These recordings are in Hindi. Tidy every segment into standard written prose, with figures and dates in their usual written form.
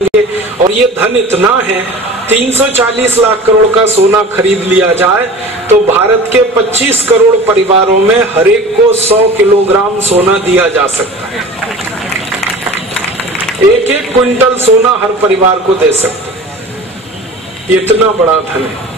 और ये धन इतना है, 340 लाख करोड़ का सोना खरीद लिया जाए तो भारत के 25 करोड़ परिवारों में हर एक को 100 किलोग्राम सोना दिया जा सकता है। एक एक क्विंटल सोना हर परिवार को दे सकते हैं। इतना बड़ा धन है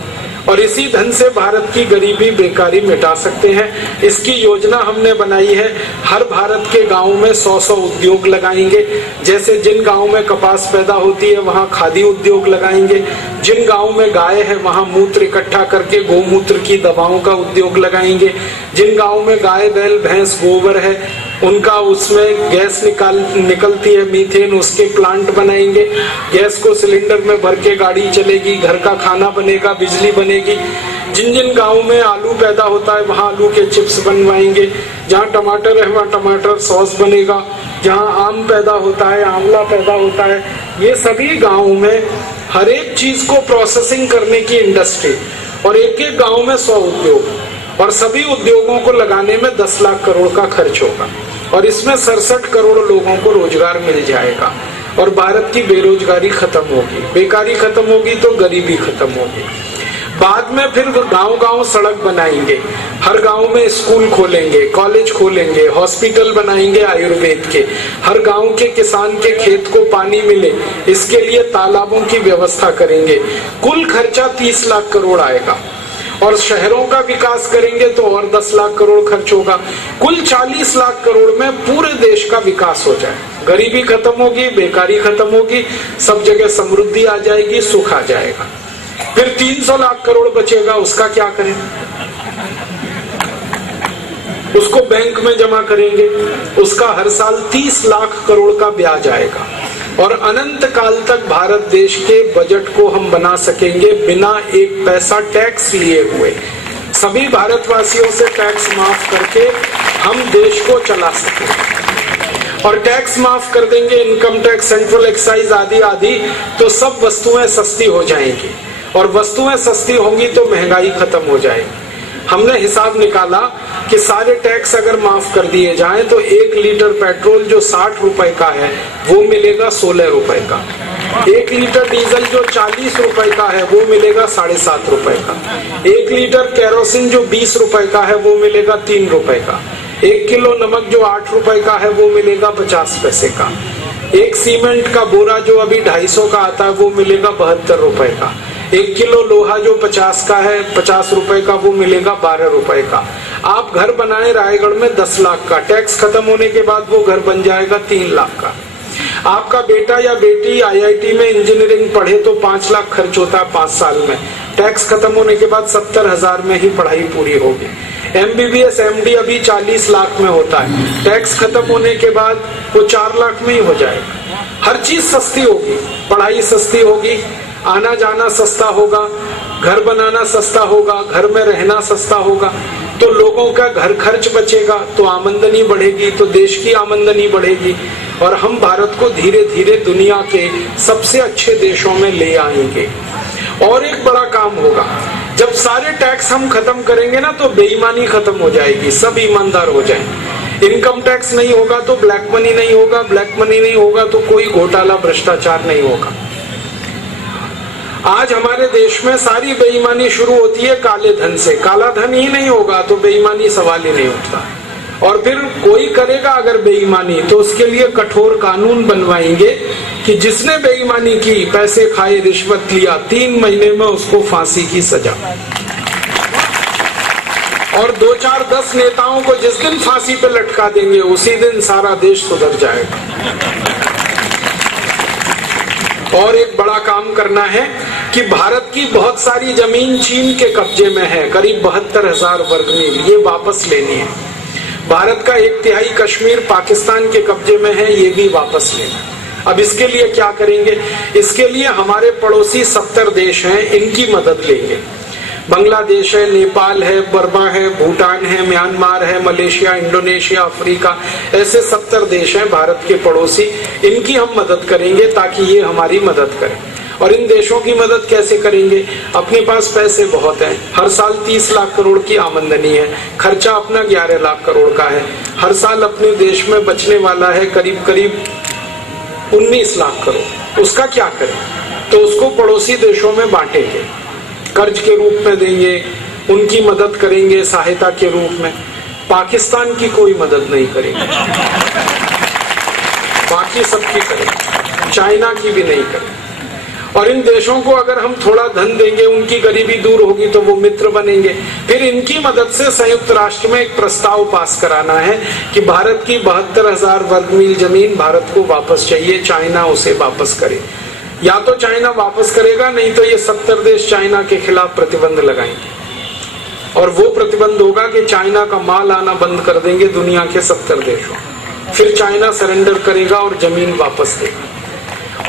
और इसी धन से भारत की गरीबी बेकारी मिटा सकते हैं। इसकी योजना हमने बनाई है। हर भारत के गांव में 100-100 उद्योग लगाएंगे। जैसे जिन गांव में कपास पैदा होती है वहां खादी उद्योग लगाएंगे। जिन गांव में गाय है वहां मूत्र इकट्ठा करके गौमूत्र की दवाओं का उद्योग लगाएंगे। जिन गांव में गाय बैल भैंस गोबर है उनका उसमें गैस निकलती है मीथेन, उसके प्लांट बनाएंगे। गैस को सिलेंडर में भर के गाड़ी चलेगी, घर का खाना बनेगा, बिजली बनेगी। जिन जिन गाँव में आलू पैदा होता है वहाँ आलू के चिप्स बनवाएंगे। जहाँ टमाटर है वहाँ टमाटर सॉस बनेगा। जहाँ आम पैदा होता है, आंवला पैदा होता है, ये सभी गाँव में हर एक चीज को प्रोसेसिंग करने की इंडस्ट्री और एक एक गाँव में 100 उद्योग और सभी उद्योगों को लगाने में 10 लाख करोड़ का खर्च होगा और इसमें 67 करोड़ लोगों को रोजगार मिल जाएगा और भारत की बेरोजगारी खत्म होगी, बेकारी खत्म होगी तो गरीबी खत्म होगी। बाद में फिर गांव-गांव सड़क बनाएंगे, हर गांव में स्कूल खोलेंगे, कॉलेज खोलेंगे, हॉस्पिटल बनाएंगे आयुर्वेद के। हर गांव के किसान के खेत को पानी मिले इसके लिए तालाबों की व्यवस्था करेंगे। कुल खर्चा 30 लाख करोड़ आएगा और शहरों का विकास करेंगे तो और 10 लाख करोड़ खर्च होगा। कुल 40 लाख करोड़ में पूरे देश का विकास हो जाए। गरीबी खत्म होगी, बेकारी खत्म होगी, सब जगह समृद्धि आ जाएगी, सुख आ जाएगा। फिर 300 लाख करोड़ बचेगा, उसका क्या करें? उसको बैंक में जमा करेंगे, उसका हर साल 30 लाख करोड़ का ब्याज आएगा और अनंत काल तक भारत देश के बजट को हम बना सकेंगे बिना एक पैसा टैक्स लिए हुए। सभी भारतवासियों से टैक्स माफ करके हम देश को चला सकेंगे और टैक्स माफ कर देंगे, इनकम टैक्स, सेंट्रल एक्साइज आदि आदि, तो सब वस्तुएं सस्ती हो जाएंगी और वस्तुएं सस्ती होंगी तो महंगाई खत्म हो जाएगी। हमने हिसाब निकाला कि सारे टैक्स अगर माफ कर दिए जाएं तो 1 लीटर पेट्रोल जो 60 रुपए का है वो मिलेगा 16 रुपए का। 1 लीटर डीजल जो 40 रुपए का है वो मिलेगा 7.5 रुपए का। 1 लीटर केरोसिन जो 20 रुपए का है वो मिलेगा 3 रुपए का। 1 किलो नमक जो 8 रुपए का है वो मिलेगा 50 पैसे का। 1 सीमेंट का बोरा जो अभी 250 का आता है वो मिलेगा 72 रुपए का। 1 किलो लोहा जो 50 का है, 50 रुपए का, वो मिलेगा 12 रुपए का। आप घर बनाए रायगढ़ में 10 लाख का, टैक्स खत्म होने के बाद वो घर बन जाएगा 3 लाख का। आपका बेटा या बेटी IIT में इंजीनियरिंग पढ़े तो 5 लाख खर्च होता है 5 साल में, टैक्स खत्म होने के बाद 70,000 में ही पढ़ाई पूरी होगी। MBBS MD अभी 40 लाख में होता है, टैक्स खत्म होने के बाद वो 4 लाख में ही हो जाएगा। हर चीज सस्ती होगी, पढ़ाई सस्ती होगी, आना जाना सस्ता होगा, घर बनाना सस्ता होगा, घर में रहना सस्ता होगा, तो लोगों का घर खर्च बचेगा तो आमदनी बढ़ेगी, तो देश की आमदनी बढ़ेगी और हम भारत को धीरे धीरे दुनिया के सबसे अच्छे देशों में ले आएंगे। और एक बड़ा काम होगा, जब सारे टैक्स हम खत्म करेंगे ना तो बेईमानी खत्म हो जाएगी, सब ईमानदार हो जाएंगे। इनकम टैक्स नहीं होगा तो ब्लैक मनी नहीं होगा, ब्लैक मनी नहीं होगा तो कोई घोटाला भ्रष्टाचार नहीं होगा। आज हमारे देश में सारी बेईमानी शुरू होती है काले धन से। काला धन ही नहीं होगा तो बेईमानी सवाल ही नहीं उठता। और फिर कोई करेगा अगर बेईमानी तो उसके लिए कठोर कानून बनवाएंगे कि जिसने बेईमानी की, पैसे खाए, रिश्वत लिया, 3 महीने में उसको फांसी की सजा। और 2, 4, 10 नेताओं को जिस दिन फांसी पे लटका देंगे उसी दिन सारा देश सुधर जाएगा। और एक बड़ा काम करना है कि भारत की बहुत सारी जमीन चीन के कब्जे में है, करीब 72,000 वर्ग मील, ये वापस लेनी है। भारत का 1/3 कश्मीर पाकिस्तान के कब्जे में है, ये भी वापस लेना। अब इसके लिए क्या करेंगे? इसके लिए हमारे पड़ोसी 70 देश हैं, इनकी मदद लेंगे। बांग्लादेश है, नेपाल है, बर्मा है, भूटान है, म्यांमार है, मलेशिया, इंडोनेशिया, अफ्रीका, ऐसे 70 देश हैं भारत के पड़ोसी, इनकी हम मदद करेंगे ताकि ये हमारी मदद करें। और इन देशों की मदद कैसे करेंगे? अपने पास पैसे बहुत हैं, हर साल 30 लाख करोड़ की आमदनी है, खर्चा अपना 11 लाख करोड़ का है, हर साल अपने देश में बचने वाला है करीब करीब 19 लाख करोड़। उसका क्या करें? तो उसको पड़ोसी देशों में बांटेंगे, कर्ज के रूप में देंगे, उनकी मदद करेंगे सहायता के रूप में। पाकिस्तान की कोई मदद नहीं करेंगे, बाकी सबकी करेंगे, चाइना की भी नहीं करेंगे। और इन देशों को अगर हम थोड़ा धन देंगे, उनकी गरीबी दूर होगी तो वो मित्र बनेंगे। फिर इनकी मदद से संयुक्त राष्ट्र में एक प्रस्ताव पास कराना है कि भारत की 72,000 वर्ग मील जमीन भारत को वापस चाहिए, चाइना उसे वापस करे। या तो चाइना वापस करेगा, नहीं तो ये 70 देश चाइना के खिलाफ प्रतिबंध लगाएंगे। और वो प्रतिबंध होगा कि चाइना का माल आना बंद कर देंगे दुनिया के 70 देशों। फिर चाइना सरेंडर करेगा और जमीन वापस देगा।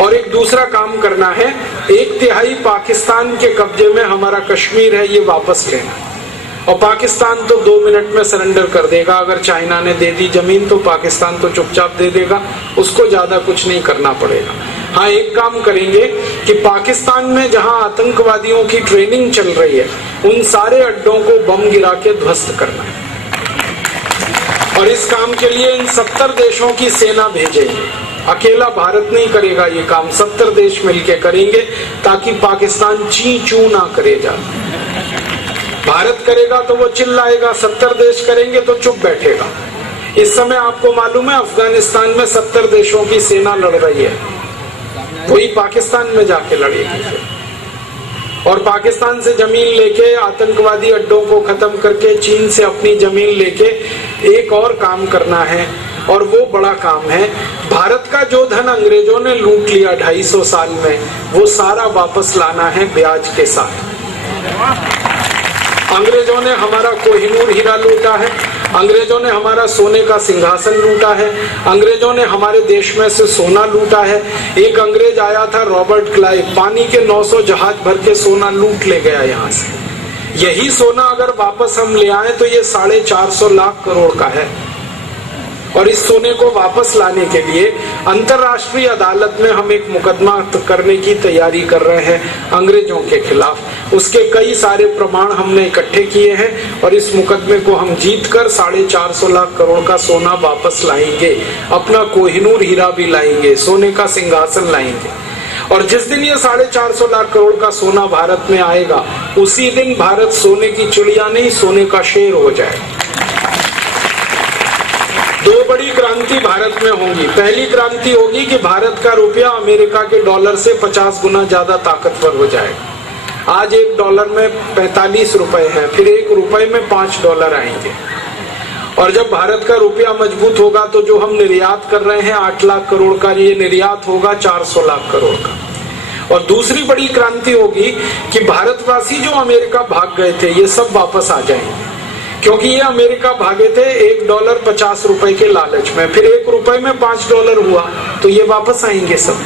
और एक दूसरा काम करना है, 1/3 पाकिस्तान के कब्जे में हमारा कश्मीर है, ये वापस लेना। और पाकिस्तान तो 2 मिनट में सरेंडर कर देगा। अगर चाइना ने दे दी जमीन तो पाकिस्तान तो चुपचाप दे देगा, उसको ज्यादा कुछ नहीं करना पड़ेगा। हाँ, एक काम करेंगे कि पाकिस्तान में जहां आतंकवादियों की ट्रेनिंग चल रही है, उन सारे अड्डों को बम गिरा के ध्वस्त करना है। और इस काम के लिए इन 70 देशों की सेना भेजेंगे। अकेला भारत नहीं करेगा ये काम, 70 देश मिलके करेंगे, ताकि पाकिस्तान ची चू ना करे जा। भारत करेगा तो वो चिल्लाएगा, 70 देश करेंगे तो चुप बैठेगा। इस समय आपको मालूम है अफगानिस्तान में 70 देशों की सेना लड़ रही है, वही पाकिस्तान में जाके लड़ेगी। और पाकिस्तान से जमीन लेके, आतंकवादी अड्डों को खत्म करके, चीन से अपनी जमीन लेके एक और काम करना है, और वो बड़ा काम है, भारत का जो धन अंग्रेजों ने लूट लिया 250 साल में, वो सारा वापस लाना है ब्याज के साथ। अंग्रेजों ने हमारा कोहिनूर हीरा लूटा है, अंग्रेजों ने हमारा सोने का सिंहासन लूटा है, अंग्रेजों ने हमारे देश में से सोना लूटा है। एक अंग्रेज आया था रॉबर्ट क्लाइव, पानी के 900 जहाज भर के सोना लूट ले गया यहाँ से। यही सोना अगर वापस हम ले आए तो ये 450 लाख करोड़ का है। और इस सोने को वापस लाने के लिए अंतर्राष्ट्रीय अदालत में हम एक मुकदमा करने की तैयारी कर रहे हैं अंग्रेजों के खिलाफ। उसके कई सारे प्रमाण हमने इकट्ठे किए हैं और इस मुकदमे को हम जीतकर 450 लाख करोड़ का सोना वापस लाएंगे, अपना कोहिनूर हीरा भी लाएंगे, सोने का सिंहासन लाएंगे। और जिस दिन ये 450 लाख करोड़ का सोना भारत में आएगा, उसी दिन भारत सोने की चिड़िया नहीं, सोने का शेर हो जाएगा। 2 बड़ी क्रांति भारत में होंगी। पहली क्रांति होगी कि भारत का रुपया अमेरिका के डॉलर से 50 गुना ज्यादा ताकतवर हो जाएगा। आज $1 में 45 रुपए है, फिर $1 में $5 आएंगे। और जब भारत का रुपया मजबूत होगा तो जो हम निर्यात कर रहे हैं 8 लाख करोड़ का, ये निर्यात होगा 400 लाख करोड़ का। और दूसरी बड़ी क्रांति होगी कि भारतवासी जो अमेरिका भाग गए थे, ये सब वापस आ जाएंगे। क्योंकि ये अमेरिका भागे थे $1 50 रुपए के लालच में, फिर $1 में $5 हुआ, तो ये वापस आएंगे सब।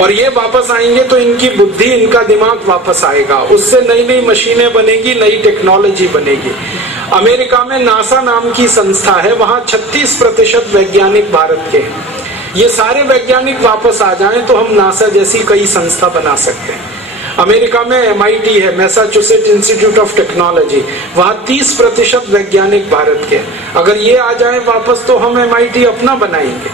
और ये वापस आएंगे तो इनकी बुद्धि, इनका दिमाग वापस आएगा, उससे नई नई मशीनें बनेगी, नई टेक्नोलॉजी बनेगी। अमेरिका में नासा नाम की संस्था है, वहां 36% वैज्ञानिक भारत के हैं। ये सारे वैज्ञानिक वापस आ जाएं तो हम नासा जैसी कई संस्था बना सकते हैं। अमेरिका में MIT है, मैसाचुसेट्स इंस्टीट्यूट ऑफ टेक्नोलॉजी, वहां 30% वैज्ञानिक भारत के। अगर ये आ जाए वापस तो हम MIT अपना बनाएंगे,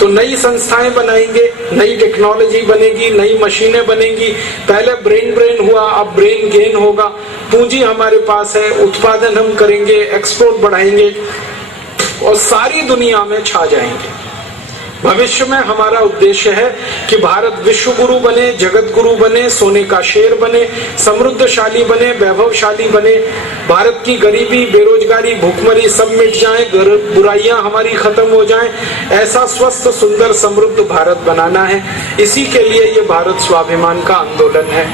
तो नई संस्थाएं बनाएंगे, नई टेक्नोलॉजी बनेगी, नई मशीनें बनेगी। पहले ब्रेन हुआ, अब ब्रेन गेन होगा। पूंजी हमारे पास है, उत्पादन हम करेंगे, एक्सपोर्ट बढ़ाएंगे और सारी दुनिया में छा जाएंगे। भविष्य में हमारा उद्देश्य है कि भारत विश्व गुरु बने, जगत गुरु बने, सोने का शेर बने, समृद्धशाली बने, वैभवशाली बने। भारत की गरीबी, बेरोजगारी, भूखमरी सब मिट जाए, बुराइयां हमारी खत्म हो जाएं। ऐसा स्वस्थ, सुंदर, समृद्ध भारत बनाना है। इसी के लिए ये भारत स्वाभिमान का आंदोलन है।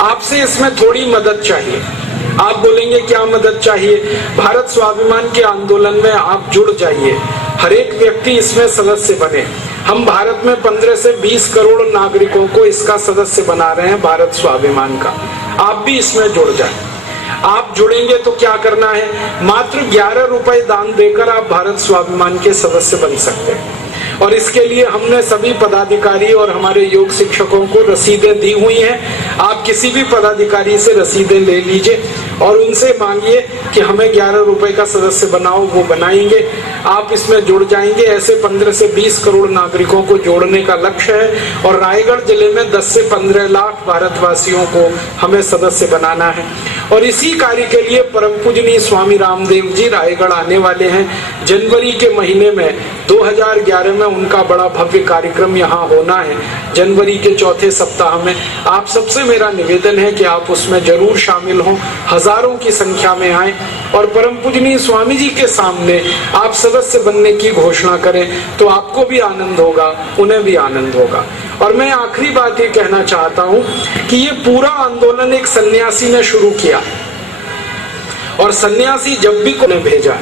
आपसे इसमें थोड़ी मदद चाहिए। आप बोलेंगे क्या मदद चाहिए? भारत स्वाभिमान के आंदोलन में आप जुड़ जाइए, हर एक व्यक्ति इसमें सदस्य बने। हम भारत में 15 से 20 करोड़ नागरिकों को इसका सदस्य बना रहे हैं भारत स्वाभिमान का। आप भी इसमें जुड़ जाएं। आप जुड़ेंगे तो क्या करना है, मात्र 11 रुपए दान देकर आप भारत स्वाभिमान के सदस्य बन सकते हैं। और इसके लिए हमने सभी पदाधिकारी और हमारे योग शिक्षकों को रसीदें दी हुई हैं। आप किसी भी पदाधिकारी से रसीदें ले लीजिए और उनसे मांगिए कि हमें 11 रुपए का सदस्य बनाओ, वो बनाएंगे। आप इसमें जुड़ जाएंगे। ऐसे 15 से 20 करोड़ नागरिकों को जोड़ने का लक्ष्य है और रायगढ़ जिले में 10 से 15 लाख भारतवासियों को हमें सदस्य बनाना है। और इसी कार्य के लिए परम पूजनीय स्वामी रामदेव जी रायगढ़ आने वाले हैं। जनवरी के महीने में 2011 में उनका बड़ा भव्य कार्यक्रम यहाँ होना है। जनवरी के चौथे सप्ताह में आप सबसे मेरा निवेदन है कि आप उसमें जरूर शामिल हों, हजारों की संख्या में आए और परम पूजनीय स्वामी जी के सामने आप सदस्य बनने की घोषणा करें, तो आपको भी आनंद होगा, उन्हें भी आनंद होगा। और मैं आखिरी बात ये कहना चाहता हूँ कि ये पूरा आंदोलन एक सन्यासी ने शुरू किया और सन्यासी जब भी उन्हें भेजा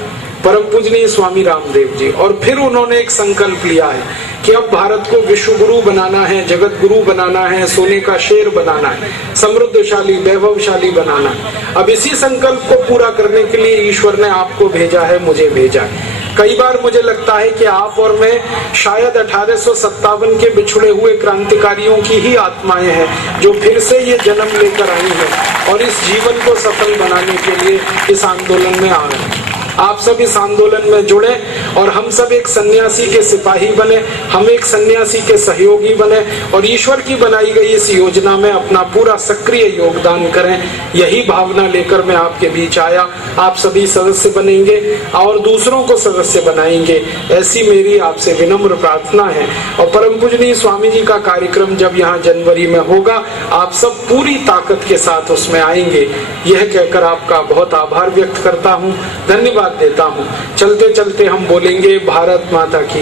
परम पूजनीय स्वामी रामदेव जी, और फिर उन्होंने एक संकल्प लिया है कि अब भारत को विश्व गुरु बनाना है, जगत गुरु बनाना है, सोने का शेर बनाना है, समृद्धशाली वैभवशाली बनाना है। अब इसी संकल्प को पूरा करने के लिए ईश्वर ने आपको भेजा है, मुझे भेजा है। कई बार मुझे लगता है कि आप और मैं शायद 1857 के बिछुड़े हुए क्रांतिकारियों की ही आत्माएं हैं जो फिर से ये जन्म लेकर आई हैं और इस जीवन को सफल बनाने के लिए इस आंदोलन में आ गए हैं। आप सब इस आंदोलन में जुड़े और हम सब एक सन्यासी के सिपाही बने, हम एक सन्यासी के सहयोगी बने और ईश्वर की बनाई गई इस योजना में अपना पूरा सक्रिय योगदान करें। यही भावना लेकर मैं आपके बीच आया। आप सभी सदस्य बनेंगे और दूसरों को सदस्य बनाएंगे, ऐसी मेरी आपसे विनम्र प्रार्थना है। और परम पूजनीय स्वामी जी का कार्यक्रम जब यहाँ जनवरी में होगा, आप सब पूरी ताकत के साथ उसमें आएंगे। यह कहकर आपका बहुत आभार व्यक्त करता हूँ, धन्यवाद देता हूँ। चलते चलते हम बोलेंगे भारत माता की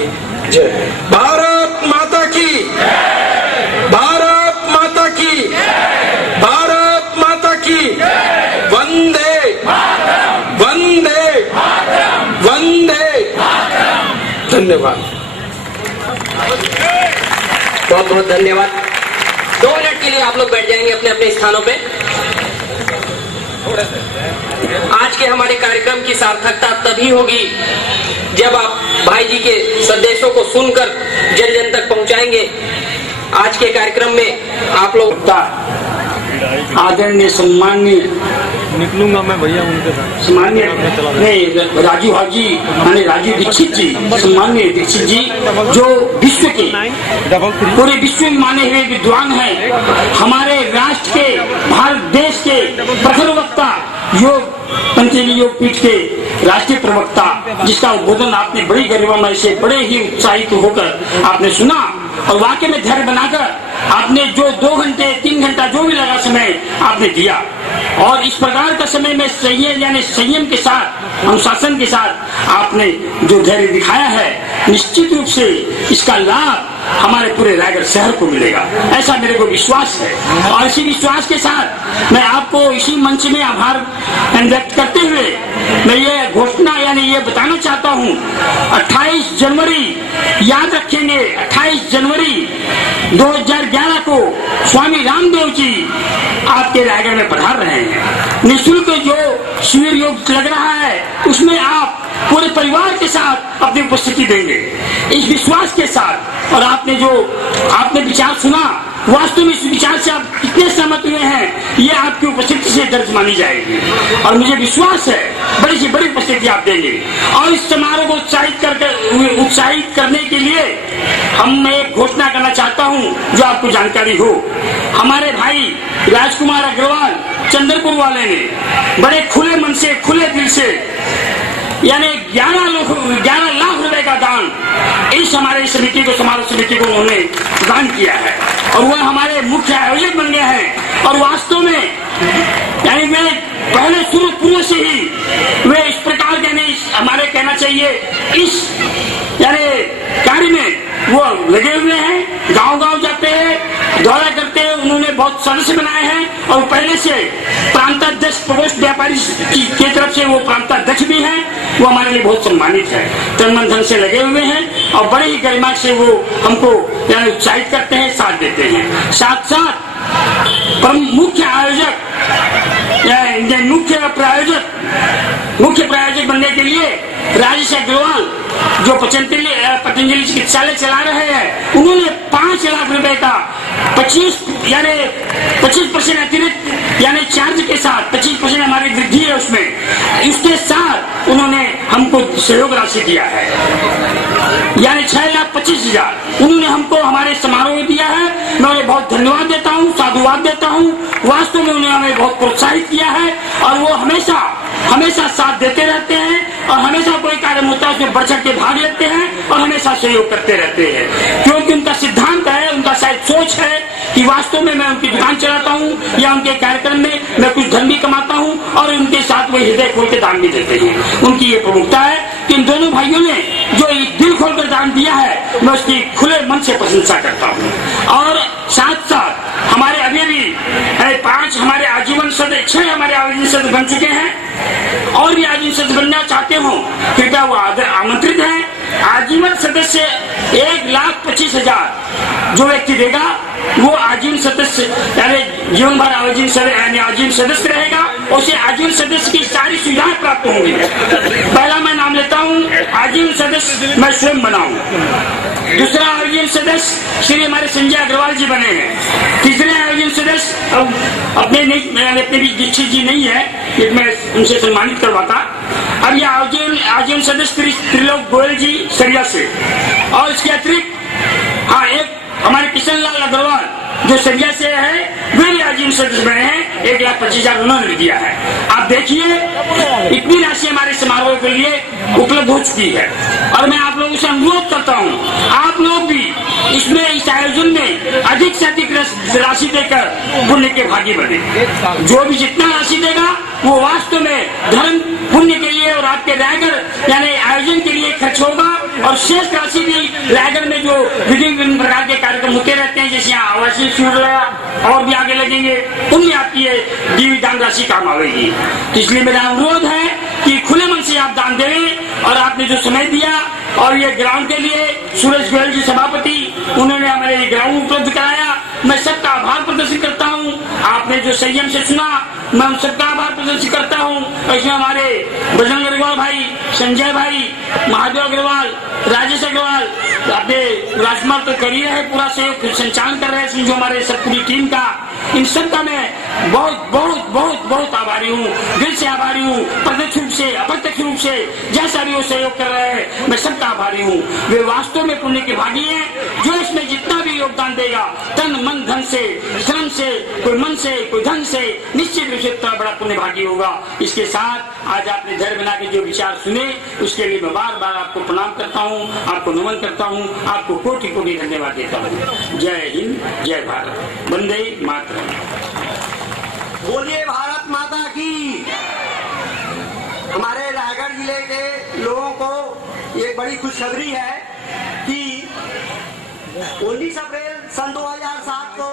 जय, भारत माता की, भारत माता की, भारत माता की, वंदे वंदे वंदे। धन्यवाद, बहुत बहुत धन्यवाद। 2 मिनट के लिए आप लोग बैठ जाएंगे अपने अपने स्थानों पे। आज के हमारे कार्यक्रम की सार्थकता तभी होगी जब आप भाई जी के संदेशों को सुनकर जन जन तक पहुंचाएंगे। आज के कार्यक्रम में आप लोग आदरणीय सम्माननीय निकलूंगा मैं भैया उनके साथ, सम्माननीय नहीं राजू हाजी माने राजू दीक्षित जी, सम्माननीय दीक्षित जी जो विश्व के पूरे विश्व में माने हुए विद्वान हैं, हमारे राष्ट्र के भारत देश के प्रखर वक्ता, योग पंचेली योग पीठ के राष्ट्रीय प्रवक्ता, जिसका उद्बोधन आपने बड़ी गरिमामय से बड़े ही उत्साहित होकर आपने सुना और वाकई में धैर्य बनाकर आपने जो 2 घंटे 3 घंटा जो भी लगा समय आपने दिया और इस प्रकार का समय में संयम यानी संयम के साथ अनुशासन के साथ आपने जो धैर्य दिखाया है, निश्चित रूप से इसका लाभ हमारे पूरे रायगढ़ शहर को मिलेगा, ऐसा मेरे को विश्वास है। और इसी विश्वास के साथ मैं आपको इसी मंच में आभार व्यक्त करते हुए मैं ये घोषणा यानी ये बताना चाहता हूँ, 28 जनवरी याद रखेंगे, 28 जनवरी 2011 को स्वामी रामदेव जी आपके रायगढ़ में पधार रहे हैं। निःशुल्क जो शिविर योग लग रहा है उसमें आप पूरे परिवार के साथ अपनी उपस्थिति देंगे, इस विश्वास के साथ। और आपने विचार सुना, वास्तव में इस विचार से आप कितने सहमत हुए हैं ये आपकी उपस्थिति से दर्ज मानी जाएगी और मुझे विश्वास है बड़ी से बड़ी उपस्थिति आप देंगे। और इस समारोह को उत्साहित करने के लिए हम एक घोषणा करना चाहता हूं जो आपको जानकारी हो। हमारे भाई राजकुमार अग्रवाल चंद्रपुर वाले ने बड़े खुले मन से खुले दिल से यानी 11 लाख रुपए का दान इस हमारे समिति को समारोह समिति को उन्होंने दान किया है और वह हमारे मुख्य आयोजक बन गए हैं। और वास्तव में यानी वे पहले शुरू से ही वे इस प्रकार के नहीं हमारे कहना चाहिए इस यानी कार्य में वो लगे हुए हैं, गांव-गांव जाते हैं, दौरा करते हैं। उन्होंने बहुत सदस्य बनाए हैं और पहले से प्रांताध्यक्ष प्रकोष्ठ व्यापारी की तरफ से वो प्रांताध्यक्ष भी हैं, वो हमारे लिए बहुत सम्मानित है, तन मन धन से लगे हुए हैं और बड़े ही गरिमा से वो हमको यानी उत्साहित करते हैं, साथ देते हैं। साथ साथ मुख्य आयोजक या मुख्य प्रायोजक बनने के लिए राजेश अग्रवाल जो पतंजलि चिकित्सालय चला रहे हैं, उन्होंने 5 लाख रुपए का 25% अतिरिक्त यानी चार्ज के साथ 25% हमारी वृद्धि है उसमें, इसके साथ उन्होंने हमको सहयोग राशि दिया है, यानी 6,25,000 उन्होंने हमको हमारे समारोह में दिया है। मैं उन्हें बहुत धन्यवाद देता हूँ, साधुवाद देता हूँ। वास्तव में उन्होंने हमें बहुत प्रोत्साहित किया है और वो हमेशा साथ देते रहते हैं और हमेशा कोई कार्यक्रम होता है उसमें बढ़ चढ़ के भाग लेते हैं और हमेशा सहयोग करते रहते हैं, क्योंकि उनका सिद्धांत है, उनका शायद सोच है कि वास्तव में मैं उनकी दुकान चलाता हूँ या उनके कार्यक्रम में मैं कुछ धन भी कमाता हूँ और उनके साथ वो हृदय खोल के दान भी देते हैं। उनकी ये प्रमुखता है कि इन दोनों भाइयों ने जो दिल खोलकर दान दिया है, मैं उसकी खुले मन से प्रशंसा करता हूँ। और साथ साथ हमारे अभी भी 5 हमारे आजीवन सदस्य 6 हमारे आजीवन सदस्य बन चुके हैं और भी आजीवन सदस्य बनना चाहते हो, कृपया वो आमंत्रित हैं। आजीवन सदस्य 1,25,000 जो व्यक्ति देगा वो आजीवन सदस्य यानी जीवन भर आजीवन सदस्य रहेगा, उसे आजीवन सदस्य की सारी सुविधाएं प्राप्त होंगी। पहला मैं नाम लेता हूँ, आजीवन सदस्य मैं स्वयं बनाऊं। दूसरा आयोजन सदस्य श्री हमारे संजय अग्रवाल जी बने हैं। तीसरे आयोजन सदस्य अपने भी दीक्षित जी नहीं है, लेकिन मैं उनसे सम्मानित करवाता। अब ये आयोजन सदस्य त्रिलोक गोयल जी सरिया से, और इसके अतिरिक्त हाँ एक हमारे किशन लाल अग्रवाल जो सरिया से है, वे भी आजीवन सदस्य बने हैं। 1,25,000 उन्होंने दिया है। आप देखिए इतनी राशि हमारे समारोह के लिए उपलब्ध हो चुकी है और मैं आप लोगों से अनुरोध करता हूँ, आप लोग भी इसमें इस आयोजन में अधिक से अधिक राशि देकर पुण्य के भागी बने। जो भी जितना राशि देगा वो वास्तव में धर्म पुण्य के लिए और आपके रायगढ़ यानी आयोजन के लिए खर्च होगा और शेष राशि भी रायगढ़ में जो विभिन्न प्रकार के कार्यक्रम होते रहते हैं, जैसे यहाँ आवासीय शिविर लगा और भी आगे लगेंगे, उनमें आपकी ये दीवी दान राशि काम आएगी। तो इसलिए मेरा अनुरोध है कि खुले मन से आप दान दें और आपने जो समय दिया और ये ग्राउंड के लिए सुरेश गोयल जी सभापति उन्होंने हमारे ये ग्राउंड उपलब्ध कराया, मैं सबका आभार प्रदर्शित करता हूँ। आपने जो संयम से सुना, मैं उन सबका आभार प्रदर्शित करता हूँ। इसमें हमारे बजरंग अग्रवाल भाई, संजय भाई, महादेव अग्रवाल, राजेश अग्रवाल अपने राजकुमार तो करिए है, पूरा सहयोग संचालन कर रहे हैं, जो हमारे सब पूरी टीम का, इन सब का मैं बहुत बहुत बहुत बहुत आभारी हूँ, दिल से आभारी हूँ। प्रत्यक्ष रूप से अप्रत्यक्ष रूप से जैसा भी वो सहयोग कर रहे हैं, मैं सबका आभारी हूँ। वे वास्तव में पुण्य के भागी हैं। जो इसमें जितना भी योगदान देगा तन मन धन से, श्रम से, कोई मन से, कोई धन से, निश्चित रूप से इतना बड़ा पुण्य भागी होगा। इसके साथ आज आपने धैर्य बना के जो विचार सुने उसके लिए मैं बार बार आपको प्रणाम करता हूँ, आपको नमन करता हूँ, आपको कोटि कोटि धन्यवाद देता हूँ। जय हिंद, जय भारत, वंदे मातरम। बोलिए भारत माता की। हमारे रायगढ़ जिले के लोगों को एक बड़ी खुशखबरी है कि 19 अप्रैल सन 2007 को